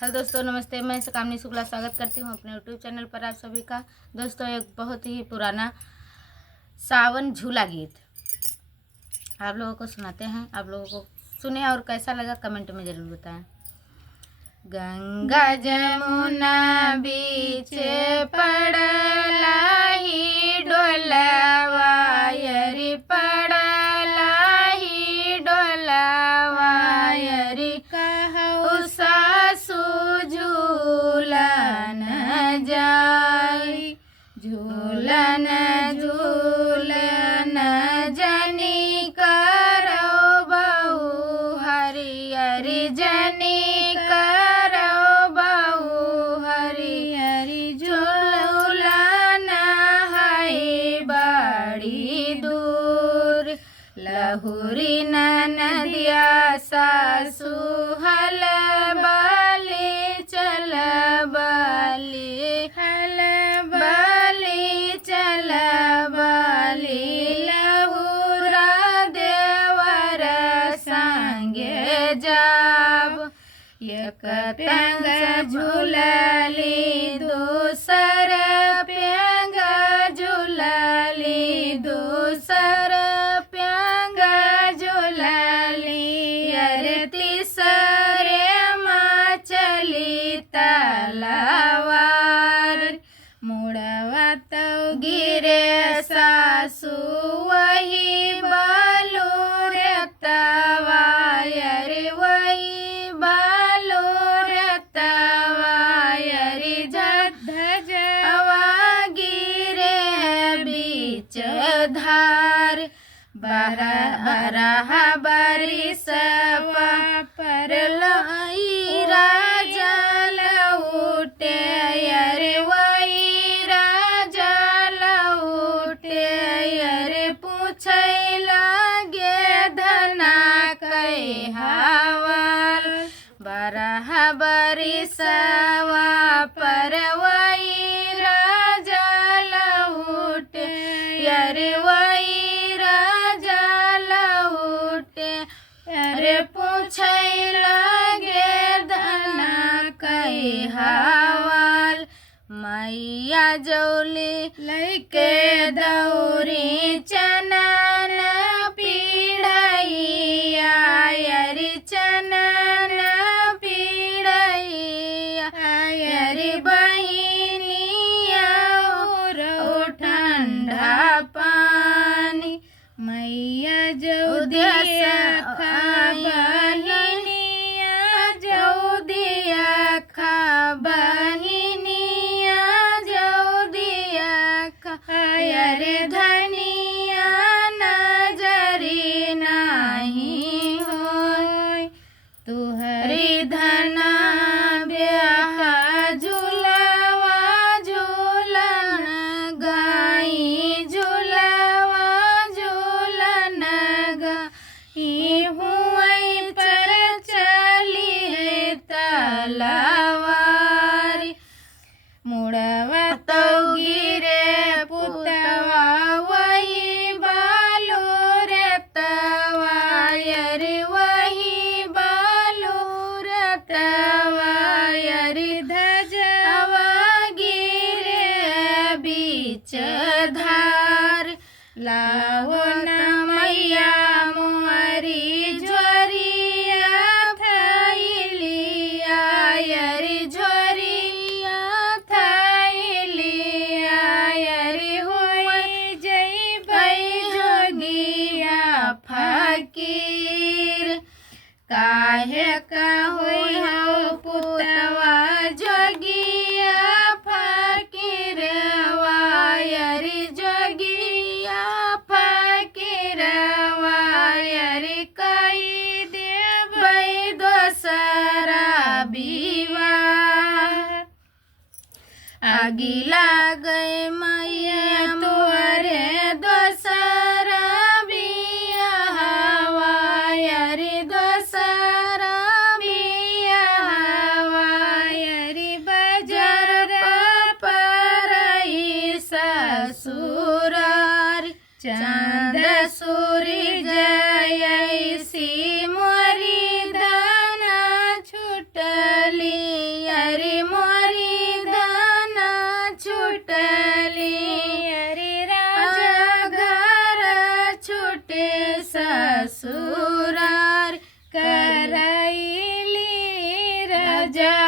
Hello दोस्तों, नमस्ते। मैं कामनी शुक्ला स्वागत करती हूँ अपने यूट्यूब चैनल पर आप सभी का। दोस्तों, एक बहुत ही पुराना सावन झूला गीत आप लोगों को सुनाते हैं। आप लोगों को सुने और कैसा लगा कमेंट में ज़रूर बताएं। गंगा जमुना बीच पड़लाही डोलावा यरी पड़लाही डोलावा यरी कहु सासु झूलन जाई झूलन झूलन जनी करो बहु हरि हरि जनी करो बहु हरि हरि झूलन है बड़ी दूर लहुरी नदिया सासु हल बाली चल बाली हल बाली चल बाली लहुरा देवर संगे जाब एक प्यांग झूलली दूसर प्यांग झूलली दूसर प्यांग झूलली अरे तीसरे मछली तलवार मुड़वा तो गिरे सासु वही बालू रतवा अरे वही बालू रतवा अरे धजवा गिरे बीच धार बरह बरिस पर लाई राजा लौटे अरे वही राजा लौटे अरे पूछे लगे धना कै हवाल बरह बरिसवा पर वही राजा लौटे अरे वही राजा लौटे अरे पूछे लगे धना कै हवाल मैया जौली लैके दौरी चनन पीढ़ैया अरि चनन पीढ़ैया अरि बहिनिया ठंडा पानी मैया जौदिया खा बहिनिया जौदिया खा बहिनिया जौदिया खा अरे धनिया नजरी नहीं होय तुहरी धना ब्याह झूलवा झूलन गाई झूलवा झूलन गाई हुई पर चली है तलवारी मुड़वा तो गिरे पुतवा वही बालू रतवा अरे वही बालू रतवा अरे धजवा गिरे बीच धार लाओ न मैया मोरी झोरिया थैलिया अरे झोरिया थैलिया अरे होई जइबै जोगिया फकीर काहे का होई हो पुतवा जोगिया फकीरवा अरे जोगिया फकीरवा अरे कई देबै दोसरा विवाह आगी लागे मैया तोरे दोसरा बियाहवा अरे दोसरा बियाहवा अरे बजर परई ससुरार चांद सूरज ऐसी मोरी दाना छुटली जा